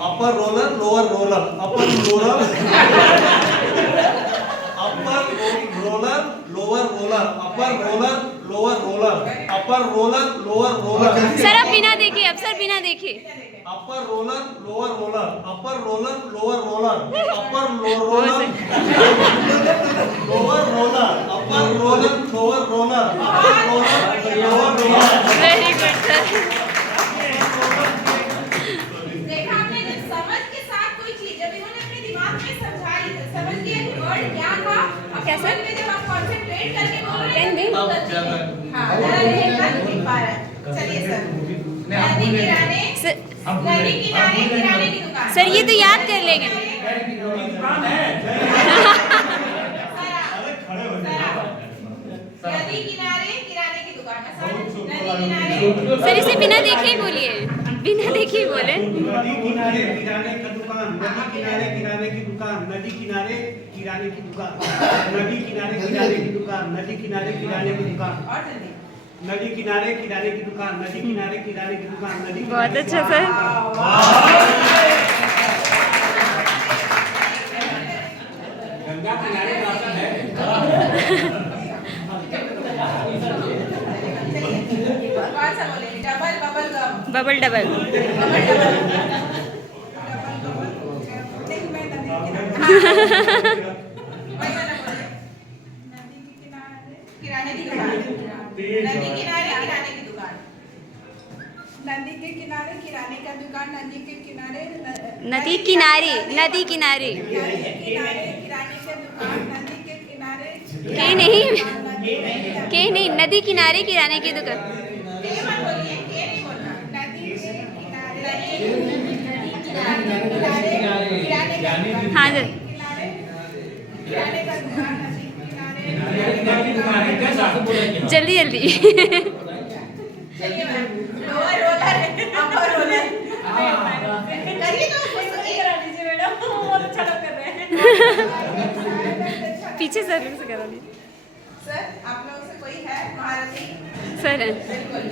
Upper roller lower roller upper roller upper roller lower roller upper roller lower roller upper roller lower roller. Sir आप बिना देखे, अब sir बिना देखे। Upper roller lower roller upper roller lower roller upper roller lower roller upper roller lower roller upper roller lower roller. Very good sir. देखा आपने, जब समझ के साथ कोई चीज जब इन्होंने अपने दिमाग में समझाई, समझ लिया कि वर्ड क्या था, और क्या सर? समझ में जब आप कंसंट्रेट करके बोल रहे पेन भी? हैं तो ज्यादा हां ज्यादा नहीं लिख पा रहे। चलिए सर, नदी किनारे सर, नदी किनारे किराने की दुकान। सर ये तो याद कर लेंगे। नदी किनारे किराने की दुकान। नदी किनारे सर इसे बिना देखे ही बोलिए, बिना देखे ही बोले। नदी किनारे किराने की दुकान, नदी किनारे किराने की दुकान, नदी किनारे किराने की दुकान, नदी किनारे किराने की दुकान, नदी किनारे किराने की दुकान, और जल्दी नदी किनारे किराने की दुकान, नदी किनारे किराने की दुकान, नदी बहुत अच्छा सर। गंगा किनारे रास्ता है। कौन सा बोलेंगे? Double bubble gum. Bubble double. Double double नहीं, मैं नदी किनारे वही वाला बोले। नदी के किनारे किराने की दुकान। नदी किनारे किराने की दुकान। नदी के किनारे किराने का दुकान, नदी के किनारे नदी किनारे, नदी किनारे नदी के किनारे किराने का दुकान, नदी के किनारे के नहीं, नदी के नहीं, नदी किनारे किराने की दुकान। के मत बोलिए, के नहीं बोलना। नदी के किनारे किराने का दुकान। हाँ सर। किनारे किराने का दुकान, नदी किनारे जल्दी जल्दी। चलिए ma'am, lower roller upper roller करिए तो पीछे सर से करा लीजिए। सर आप लोगों से कोई है महारथी? सर है। बिल्कुल।